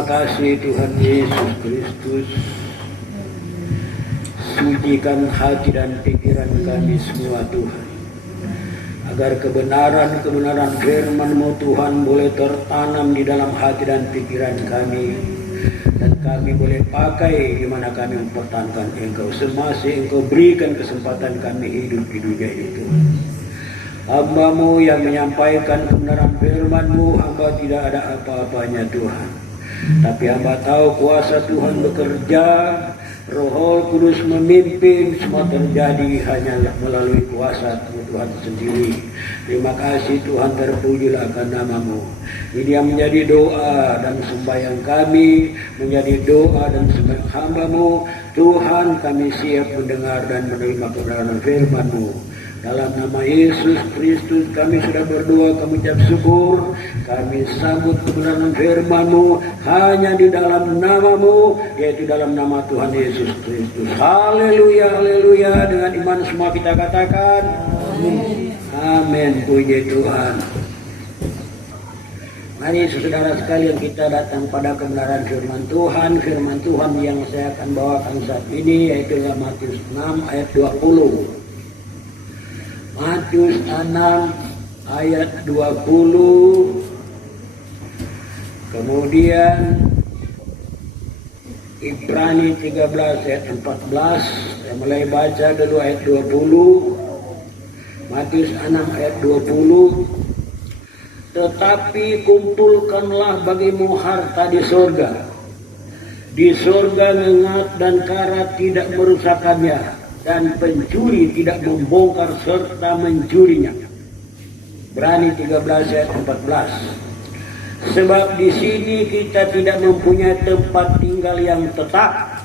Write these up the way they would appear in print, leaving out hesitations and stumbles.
Terima kasih Tuhan Yesus Kristus. Sucikan hati dan pikiran kami semua Tuhan, agar kebenaran firman-Mu Tuhan boleh tertanam di dalam hati dan pikiran kami, dan kami boleh pakai di mana kami mempertahankan Engkau semasa Engkau berikan kesempatan kami hidup di dunia itu. Hamba-Mu yang menyampaikan kebenaran firman-Mu, hamba tidak ada apa-apanya Tuhan, tapi hamba tahu kuasa Tuhan bekerja, Roh Kudus memimpin, semua terjadi hanyalah melalui kuasa Tuhan sendiri. Terima kasih Tuhan, terpujilah akan nama-Mu. Ini yang menjadi doa dan sembahyang kami, menjadi doa dan sembahyang hamba-Mu. Tuhan, kami siap mendengar dan menerima kebenaran firman-Mu. Dalam nama Yesus Kristus kami sudah berdoa, kami ucap syukur, kami sambut kebenaran firman-Mu hanya di dalam nama-Mu, yaitu dalam nama Tuhan Yesus Kristus. Haleluya, haleluya. Dengan iman semua kita katakan amin. Amin, puji Tuhan. Mari saudara sekalian kita datang pada kebenaran firman Tuhan yang saya akan bawakan saat ini, yaitu dalam Matius 6 ayat 20. Matius 6 ayat 20. Kemudian Ibrani 13 ayat 14. Saya mulai baca dulu ayat 20. Matius 6 ayat 20. Tetapi kumpulkanlah bagimu harta di sorga. Di sorga ngengat dan karat tidak merusakannya, dan pencuri tidak membongkar serta mencurinya. Ibrani 13 ayat 14. Sebab di sini kita tidak mempunyai tempat tinggal yang tetap,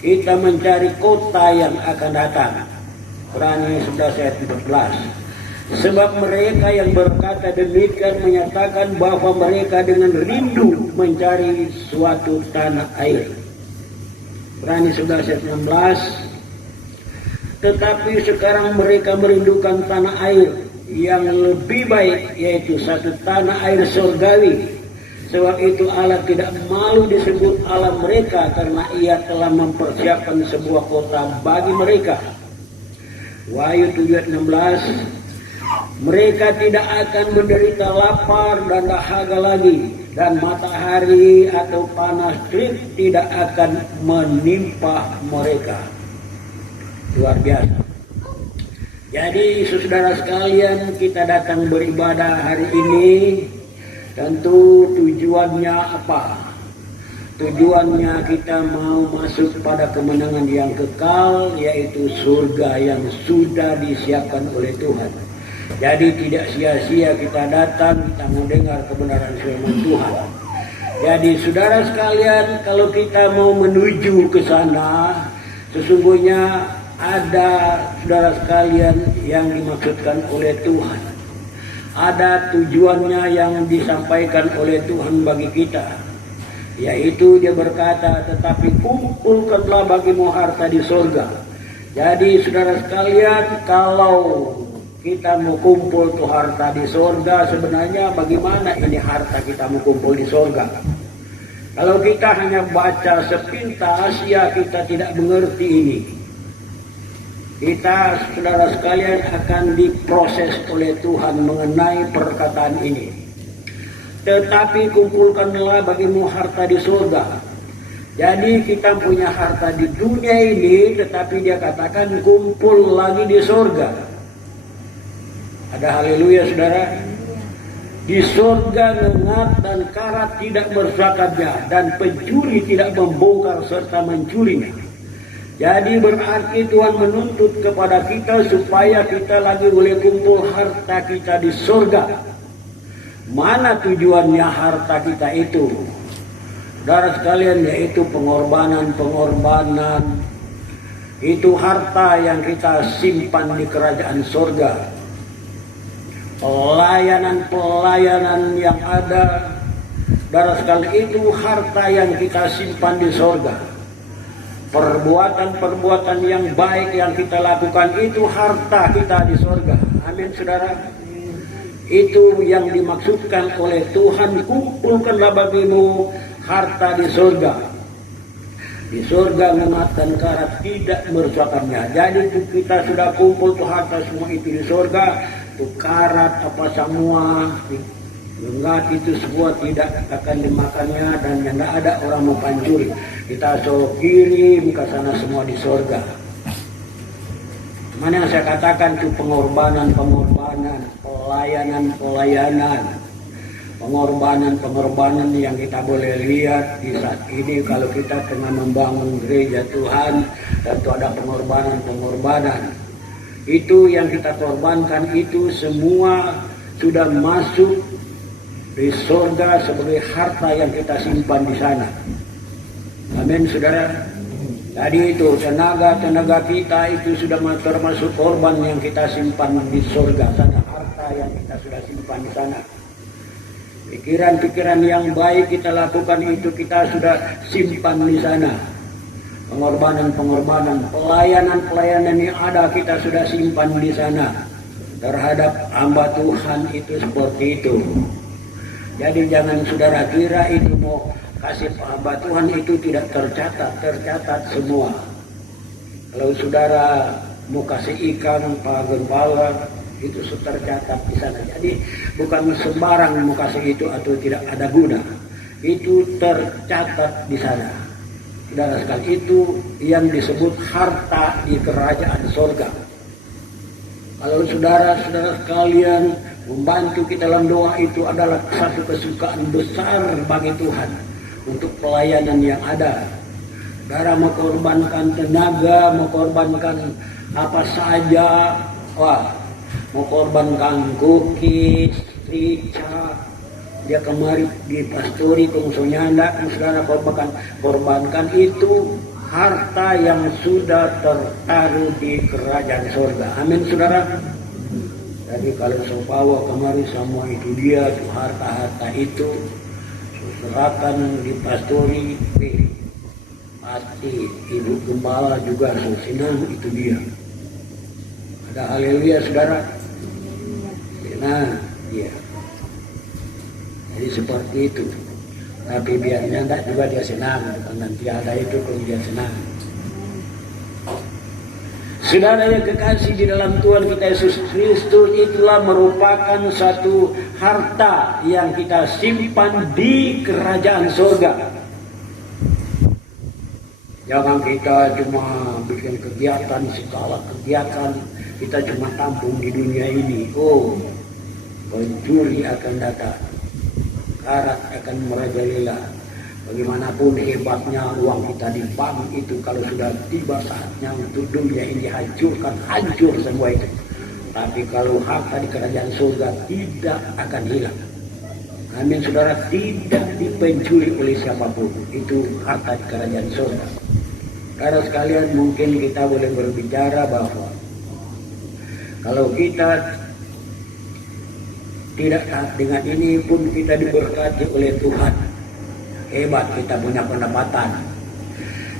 kita mencari kota yang akan datang. Ibrani 11 ayat 14. Sebab mereka yang berkata demikian menyatakan bahwa mereka dengan rindu mencari suatu tanah air. Ibrani 11 ayat 16. Tetapi sekarang mereka merindukan tanah air yang lebih baik, yaitu satu tanah air surgawi. Sebab itu Allah tidak malu disebut Allah mereka, karena Ia telah mempersiapkan sebuah kota bagi mereka. Wahyu 7:16. Mereka tidak akan menderita lapar dan dahaga lagi, dan matahari atau panas terik tidak akan menimpa mereka. Luar biasa. Jadi saudara sekalian, kita datang beribadah hari ini, tentu tujuannya apa? Tujuannya kita mau masuk pada kemenangan yang kekal, yaitu surga yang sudah disiapkan oleh Tuhan. Jadi tidak sia-sia kita datang, kita mendengar kebenaran firman Tuhan. Jadi saudara sekalian, kalau kita mau menuju ke sana, sesungguhnya ada saudara sekalian yang dimaksudkan oleh Tuhan. Ada tujuannya yang disampaikan oleh Tuhan bagi kita, yaitu Dia berkata, tetapi kumpulkanlah bagimu harta di sorga. Jadi saudara sekalian, kalau kita mau kumpul tuh harta di sorga, sebenarnya bagaimana ini harta kita mau kumpul di sorga? Kalau kita hanya baca sepintas, ya kita tidak mengerti ini. Kita, saudara sekalian, akan diproses oleh Tuhan mengenai perkataan ini. Tetapi kumpulkanlah bagimu harta di surga. Jadi kita punya harta di dunia ini, tetapi Dia katakan kumpul lagi di surga. Ada haleluya saudara. Di surga ngengat dan karat tidak merusakannya, dan pencuri tidak membongkar serta mencurinya. Jadi berarti Tuhan menuntut kepada kita supaya kita lagi boleh kumpul harta kita di surga. Mana tujuannya harta kita itu? Saudara sekalian, yaitu pengorbanan. Itu harta yang kita simpan di kerajaan surga. Pelayanan yang ada, saudara sekalian, itu harta yang kita simpan di surga. Perbuatan yang baik yang kita lakukan, itu harta kita di surga. Amin saudara. Itu yang dimaksudkan oleh Tuhan, kumpulkanlah bagimu harta di surga. Di surga memat dan karat tidak merusakannya. Jadi kita sudah kumpul tuh harta semua itu di surga, tuh karat apa semua, enggak itu semua tidak akan dimakannya dan yang tidak ada orang mau pancuri. Kita kirim ke sana semua di surga. Mana yang saya katakan itu pengorbanan, pengorbanan yang kita boleh lihat di saat ini kalau kita tengah membangun gereja Tuhan, tentu ada pengorbanan. Itu yang kita korbankan itu semua sudah masuk di surga sebagai harta yang kita simpan di sana. Amin, saudara. Tadi itu tenaga kita itu sudah termasuk korban yang kita simpan di surga sana, harta yang kita sudah simpan di sana. Pikiran-pikiran yang baik kita lakukan itu kita sudah simpan di sana. Pengorbanan, pelayanan yang ada kita sudah simpan di sana. Terhadap hamba Tuhan itu seperti itu. Jadi jangan saudara kira itu mau kasih hamba Tuhan itu tidak tercatat semua. Kalau saudara mau kasih ikan Pak Gembala itu tercatat di sana. Jadi bukan sembarang mau kasih itu atau tidak ada guna. Itu tercatat di sana. Saudara sekali itu yang disebut harta di kerajaan surga. Kalau saudara-saudara sekalian membantu kita dalam doa itu adalah satu kesukaan besar bagi Tuhan untuk pelayanan yang ada. Saudara mengorbankan tenaga, mengorbankan apa saja, mengorbankan cookies, rica, dia kemari di pastori kungsunya anda, saudara korbankan itu harta yang sudah tertaruh di kerajaan surga. Amin, saudara. Jadi kalau saya bawa kemari semua itu dia tuh harta itu serahkan di pastori, pasti ibu gembala juga senang itu dia. Ada haleluya, saudara. Nah, dia. Jadi seperti itu. Tapi biarnya enggak juga dia senang. Nanti ada itu kalau dia senang. Saudara yang kekasih di dalam Tuhan kita Yesus Kristus, itulah merupakan satu harta yang kita simpan di kerajaan surga. Jangan kita cuma bikin kegiatan, segala kegiatan kita cuma tampung di dunia ini. Oh, pencuri akan datang, karat akan merajalela. Bagaimanapun hebatnya uang kita di bank itu, kalau sudah tiba saatnya untuk dunia ini hancurkan, hancur semua itu. Tapi kalau harta di kerajaan surga tidak akan hilang. Amin, saudara, tidak dipencuri oleh siapapun. Itu harta di kerajaan surga. Karena sekalian mungkin kita boleh berbicara bahwa kalau kita tidak taat dengan ini pun kita diberkati oleh Tuhan. Hebat kita punya pendapatan.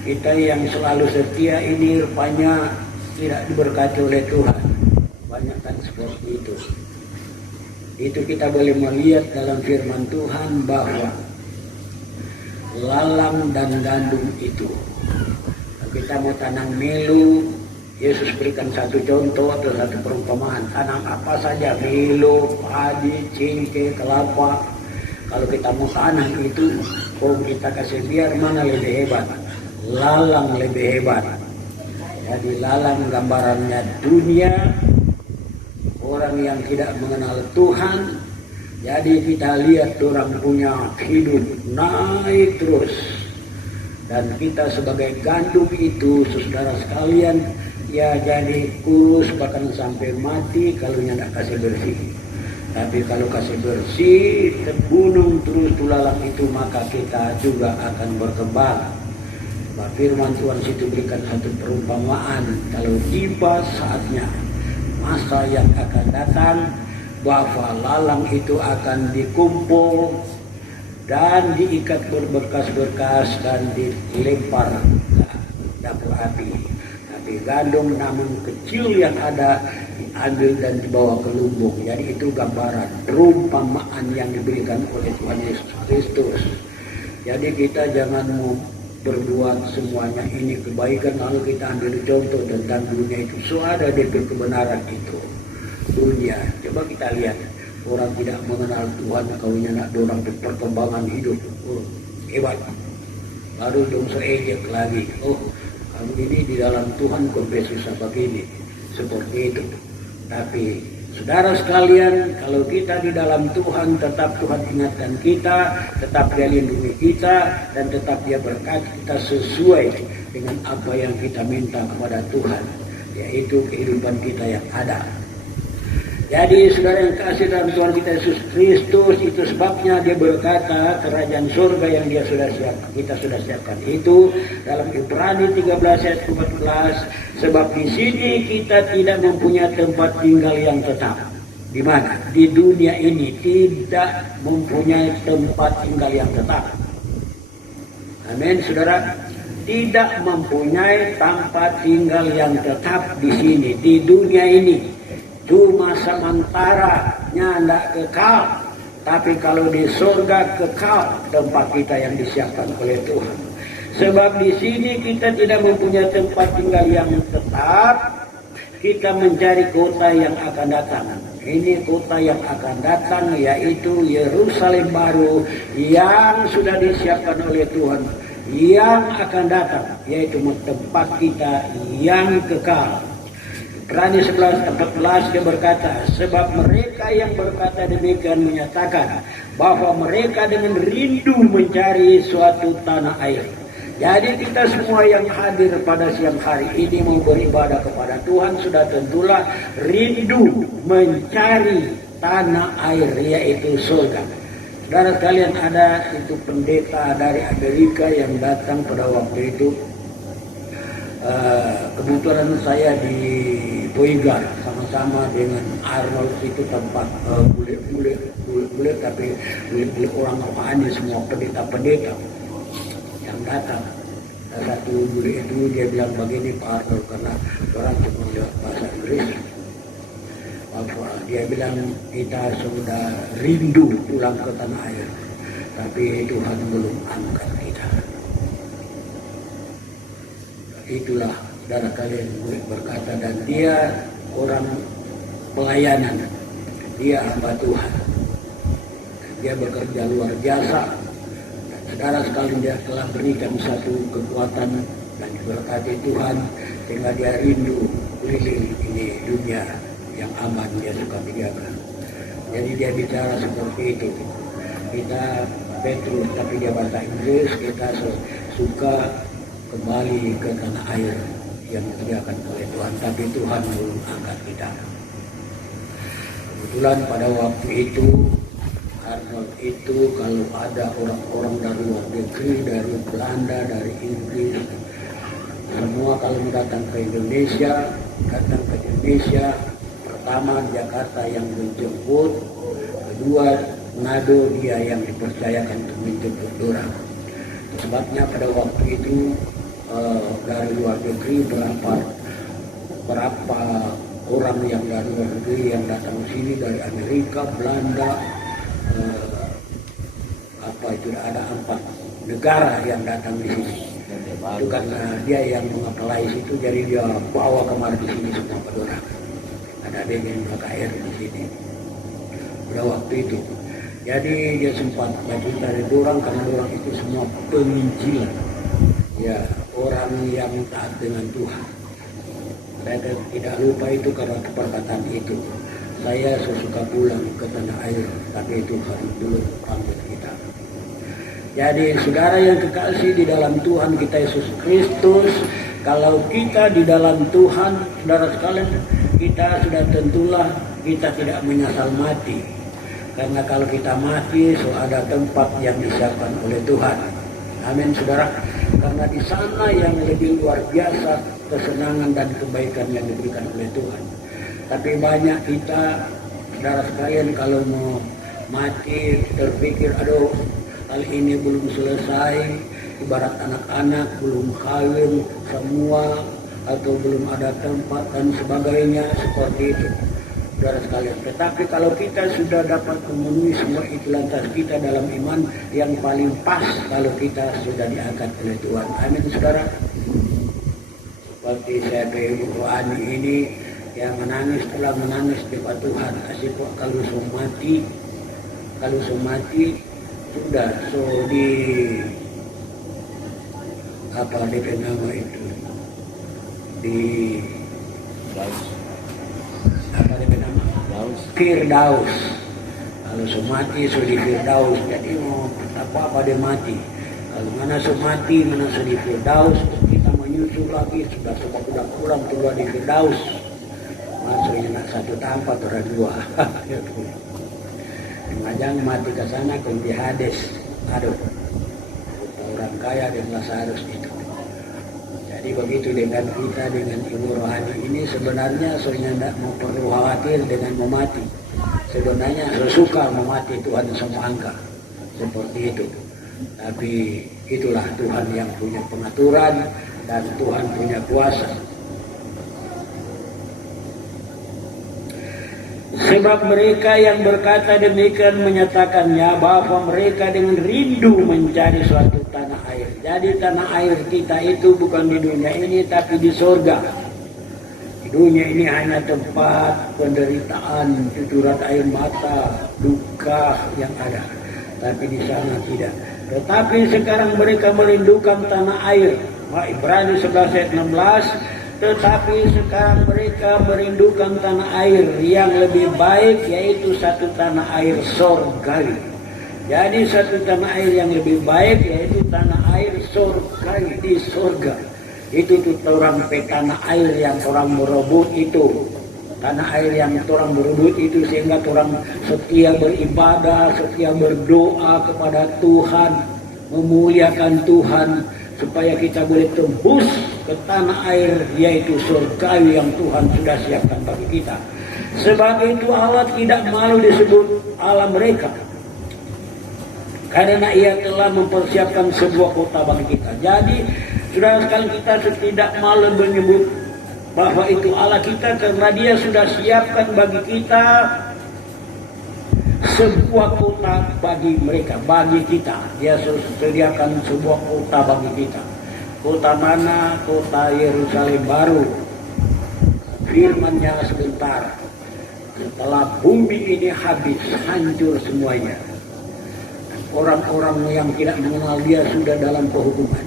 Kita yang selalu setia ini rupanya tidak diberkati oleh Tuhan. Banyak kan seperti itu. Itu kita boleh melihat dalam firman Tuhan bahwa lalang dan gandum itu. Kita mau tanam melu, Yesus berikan satu contoh atau satu perumpamaan. Tanam apa saja, melu, padi, cengkeh, kelapa. Kalau kita mau tanam itu, kita kasih biar mana lebih hebat? Lalang lebih hebat. Jadi lalang gambarannya dunia, orang yang tidak mengenal Tuhan. Jadi kita lihat orang punya hidup naik terus. Dan kita sebagai gandum itu, saudara sekalian, ya jadi kurus bahkan sampai mati kalau tidak kasih bersih. Tapi kalau kasih bersih, tergunung terus tulalak itu, maka kita juga akan berkembang. Firman Tuhan situ berikan satu perumpamaan. Kalau tiba saatnya, masa yang akan datang, bahwa lalang itu akan dikumpul dan diikat berberkas-berkas dan dilempar ke dapur api. Tapi gandum namun kecil yang ada diambil dan dibawa ke lumbung. Jadi itu gambaran perumpamaan yang diberikan oleh Tuhan Yesus Kristus. Jadi kita jangan mau berbuat semuanya ini kebaikan lalu kita ambil contoh tentang dunia itu. So ada DP kebenaran itu. Dunia, coba kita lihat orang tidak mengenal Tuhan kaunya nak dorang perkembangan hidup. Oh, hebat. Baru dong seejek lagi. Oh, kamu ini di dalam Tuhan kok susah begini. Seperti itu. Tapi saudara sekalian, kalau kita di dalam Tuhan, tetap Tuhan ingatkan kita, tetap Dia lindungi kita, dan tetap Dia berkati kita sesuai dengan apa yang kita minta kepada Tuhan, yaitu kehidupan kita yang ada. Jadi saudara yang kasih dalam Tuhan kita Yesus Kristus, itu sebabnya Dia berkata kerajaan surga yang Dia sudah siapkan, kita sudah siapkan itu dalam Ibrani 13 ayat 14. Sebab di sini kita tidak mempunyai tempat tinggal yang tetap. Di mana? Di dunia ini tidak mempunyai tempat tinggal yang tetap. Amin, saudara. Tidak mempunyai tempat tinggal yang tetap di sini, di dunia ini. Cuma sementara, tidak kekal. Tapi kalau di surga kekal tempat kita yang disiapkan oleh Tuhan. Sebab di sini kita tidak mempunyai tempat tinggal yang tetap. Kita mencari kota yang akan datang. Ini kota yang akan datang, yaitu Yerusalem baru yang sudah disiapkan oleh Tuhan. Yang akan datang, yaitu tempat kita yang kekal. Ibrani 11:14 Dia berkata, sebab mereka yang berkata demikian menyatakan bahwa mereka dengan rindu mencari suatu tanah air. Jadi kita semua yang hadir pada siang hari ini mau beribadah kepada Tuhan sudah tentulah rindu mencari tanah air, yaitu surga. Saudara sekalian, ada itu pendeta dari Amerika yang datang pada waktu itu. Kebetulan saya di Boygar sama-sama dengan Arnold, itu tempat bule tapi bule orang rohani, semua pendeta-pendeta yang datang. Satu bule itu dia bilang begini, Pak Arnold, karena orang cuma lewat bahasa Inggris. Dia bilang kita sudah rindu pulang ke tanah air, tapi Tuhan belum angkat kita. Itulah saudara kalian berkata, dan dia orang pelayanan, dia hamba Tuhan, dia bekerja luar biasa. Dan saudara sekalian, dia telah berikan satu kekuatan dan diberkati Tuhan sehingga dia rindu keliling ini dunia yang aman, dia suka menjaga. Jadi dia bicara seperti itu. Kita Petrus tapi dia bahasa Inggris, kita suka kembali ke tanah air yang disediakan oleh Tuhan, tapi Tuhan belum angkat kita. Kebetulan pada waktu itu Arnold itu kalau ada orang-orang dari luar negeri, dari Belanda, dari Inggris, semua kalau datang ke Indonesia, pertama Jakarta yang menjemput, kedua Manado dia yang dipercayakan untuk menjemput orang. Sebabnya pada waktu itu dari luar negeri berapa orang yang dari luar negeri yang datang ke sini, dari Amerika, Belanda, ada 4 negara yang datang di sini. Itu karena dia yang mengapalai situ, jadi dia bawa kemari di sini semua orang. Ada dengan KKR di sini. Pada waktu itu, jadi dia sempat bagi dari orang karena orang itu semua penginjilan. Ya, orang yang taat dengan Tuhan. Saya tidak lupa itu karena perkataan itu. Saya sesuka pulang ke tanah air, tapi Tuhan dulu panggil kita. Jadi saudara yang kekasih di dalam Tuhan kita Yesus Kristus, kalau kita di dalam Tuhan, saudara sekalian, kita sudah tentulah kita tidak menyesal mati. Karena kalau kita mati, so ada tempat yang disiapkan oleh Tuhan. Amin, saudara. Karena di sana yang lebih luar biasa kesenangan dan kebaikan yang diberikan oleh Tuhan. Tapi banyak kita, saudara sekalian, kalau mau mati terpikir, aduh, hal ini belum selesai, ibarat anak-anak belum kawin semua, atau belum ada tempat dan sebagainya, seperti itu. saudara sekalian. Tetapi kalau kita sudah dapat memenuhi semua itu, lantas kita dalam iman yang paling pas kalau kita sudah diangkat oleh Tuhan. Amin, saudara. Seperti saya Ibu Rohani ini yang menangis, telah menangis di depan Tuhan. Kasih kok kalau mati sudah di apa DP nama itu di apa DP nama Firdaus. Kalau mati di Firdaus, jadi mau apa dia mati. Kalau mana mati, mana di Firdaus, kita menyusul lagi sudah pulang keluar di Firdaus. Masuknya nak satu tanpa atau dua. Majang mati ke sana kalau di Hades. Aduh, orang kaya dan Lazarus itu. Jadi begitu dengan kita, dengan Ibu Rohani ini sebenarnya soalnya tidak mau perlu khawatir dengan memati. Sebenarnya sesuka memati, Tuhan semua angka seperti itu. Tapi itulah Tuhan yang punya pengaturan dan Tuhan punya kuasa. Sebab mereka yang berkata demikian menyatakannya bahwa mereka dengan rindu mencari suatu tanah air. Jadi tanah air kita itu bukan di dunia ini tapi di surga. Di dunia ini hanya tempat penderitaan, cucuran air mata, duka yang ada. Tapi di sana tidak. Tetapi sekarang mereka merindukan tanah air. Ibrani 11 ayat 16. Tetapi sekarang mereka merindukan tanah air yang lebih baik, yaitu satu tanah air surgawi. Jadi satu tanah air yang lebih baik, yaitu tanah air surgawi di surga. Itu tuh orang tanah air yang orang merebut itu. Tanah air yang orang berebut itu sehingga orang setia beribadah, setia berdoa kepada Tuhan, memuliakan Tuhan, supaya kita boleh tembus ke tanah air yaitu surgawi yang Tuhan sudah siapkan bagi kita. Sebab itu Allah tidak malu disebut Allah mereka, karena Ia telah mempersiapkan sebuah kota bagi kita. Jadi saudara sekalian, kita tidak malu menyebut bahwa itu Allah kita, karena Dia sudah siapkan bagi kita sebuah kota bagi mereka, bagi kita. Dia sediakan sebuah kota bagi kita. Kota mana? Kota Yerusalem baru. Firman-Nya sebentar. Setelah bumi ini habis, hancur semuanya. Orang-orang yang tidak mengenal Dia sudah dalam kehukuman.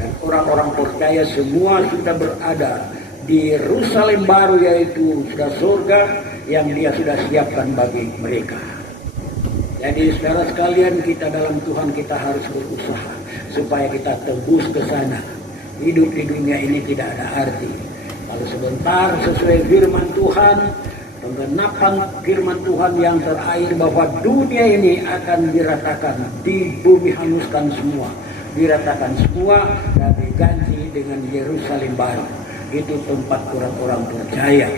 Dan orang-orang percaya semua sudah berada di Yerusalem baru, yaitu sudah surga yang Dia sudah siapkan bagi mereka. Jadi saudara sekalian, kita dalam Tuhan kita harus berusaha supaya kita tembus ke sana. Hidup di dunia ini tidak ada arti kalau sebentar sesuai firman Tuhan, penggenapan firman Tuhan yang terakhir bahwa dunia ini akan diratakan, di bumi hanguskan semua, diratakan semua dan diganti dengan Yerusalem baru. Itu tempat orang-orang percaya,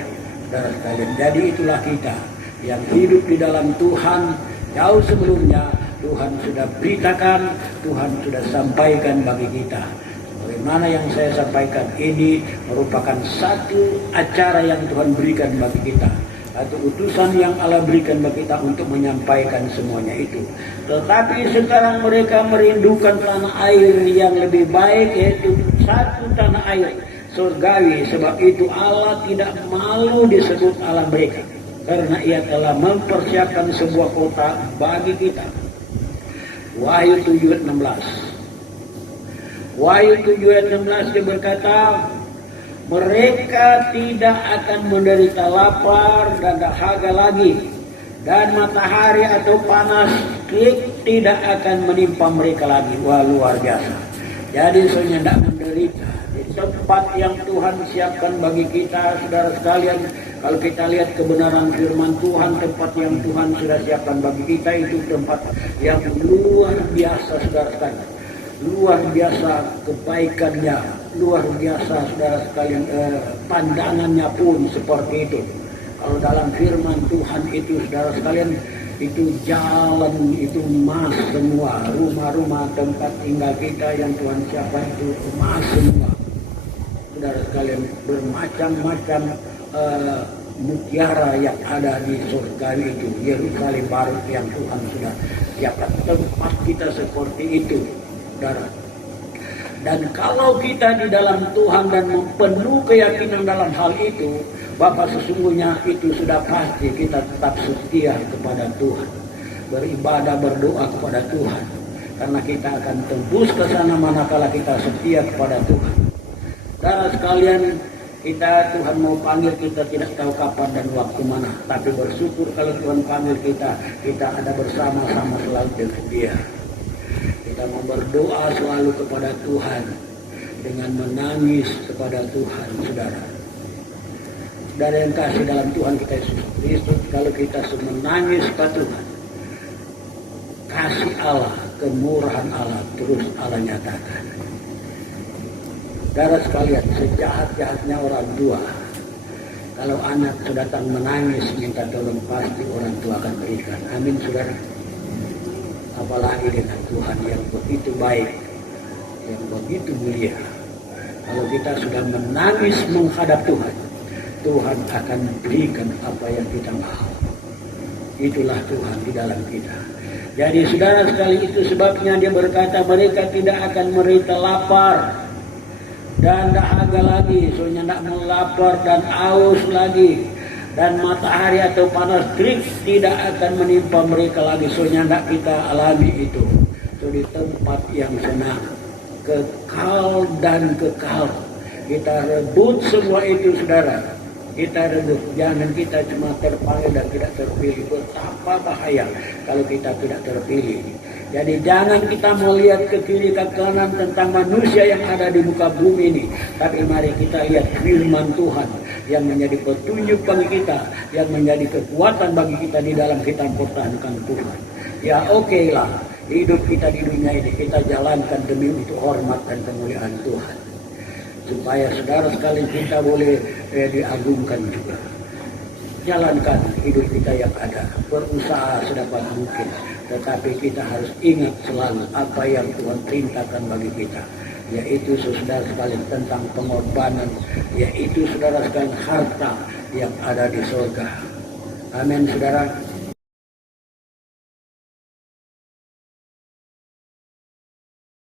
saudara sekalian. Jadi itulah kita yang hidup di dalam Tuhan. Jauh sebelumnya Tuhan sudah beritakan, Tuhan sudah sampaikan bagi kita. Bagaimana yang saya sampaikan ini merupakan satu acara yang Tuhan berikan bagi kita, atau utusan yang Allah berikan bagi kita untuk menyampaikan semuanya itu. Tetapi sekarang mereka merindukan tanah air yang lebih baik, yaitu satu tanah air surgawi. Sebab itu Allah tidak malu disebut Allah mereka, karena Ia telah mempersiapkan sebuah kota bagi kita. Wahyu 7 ayat 16. Wahyu 7 ayat 16 dia berkata, mereka tidak akan menderita lapar dan dahaga lagi, dan matahari atau panas tidak akan menimpa mereka lagi. Wah, luar biasa. Jadi soalnya tidak menderita di tempat yang Tuhan siapkan bagi kita, saudara sekalian. Kalau kita lihat kebenaran firman Tuhan, tempat yang Tuhan sudah siapkan bagi kita itu tempat yang luar biasa, saudara sekalian. Luar biasa kebaikannya, luar biasa, saudara sekalian, pandangannya pun seperti itu. Kalau dalam firman Tuhan itu, saudara sekalian, itu jalan, itu emas semua. Rumah-rumah tempat tinggal kita yang Tuhan siapkan itu emas semua. Saudara sekalian, bermacam-macam mutiara yang ada di surga itu, Yerusalem baru yang Tuhan sudah siapkan. Tempat kita seperti itu, saudara. Dan kalau kita di dalam Tuhan dan penuh keyakinan dalam hal itu, Bapak, sesungguhnya itu sudah pasti kita tetap setia kepada Tuhan, beribadah, berdoa kepada Tuhan, karena kita akan tembus ke sana manakala kita setia kepada Tuhan. Saudara sekalian, Tuhan mau panggil kita tidak tahu kapan dan waktu mana, tapi bersyukur kalau Tuhan panggil kita ada bersama-sama selalu dengan Dia. Kita mau berdoa selalu kepada Tuhan dengan menangis kepada Tuhan, saudara. Saudara yang kasih dalam Tuhan kita Yesus Kristus, kalau kita menangis kepada Tuhan, kasih Allah, kemurahan Allah terus Allah nyatakan. Saudara sekalian, sejahat-jahatnya orang tua, kalau anak sudah datang menangis minta tolong, pasti orang tua akan berikan. Amin, saudara. Apalagi dengan Tuhan yang begitu baik, yang begitu mulia. Kalau kita sudah menangis menghadap Tuhan, Tuhan akan berikan apa yang kita mau. Itulah Tuhan di dalam kita. Jadi saudara sekali, itu sebabnya Dia berkata mereka tidak akan merita lapar dan dahaga lagi, soalnya tidak mau lapar dan aus lagi, dan matahari atau panas terik tidak akan menimpa mereka lagi, soalnya tidak kita alami itu. Itu di tempat yang senang, kekal dan kekal. Kita rebut semua itu, saudara. Kita rebut, jangan kita cuma terpanggil dan tidak terpilih. Betapa bahaya kalau kita tidak terpilih. Jadi jangan kita melihat ke kiri ke kanan tentang manusia yang ada di muka bumi ini, tapi mari kita lihat firman Tuhan yang menjadi petunjuk bagi kita, yang menjadi kekuatan bagi kita di dalam kita mempertahankan Tuhan. Ya oke lah, hidup kita di dunia ini kita jalankan demi untuk hormat dan kemuliaan Tuhan, supaya saudara sekalian kita boleh diagungkan juga. Jalankan hidup kita yang ada, berusaha sedapat mungkin, tetapi kita harus ingat selalu apa yang Tuhan perintahkan bagi kita, yaitu saudara sekalian tentang pengorbanan, yaitu saudara sekalian harta yang ada di surga. Amin, saudara.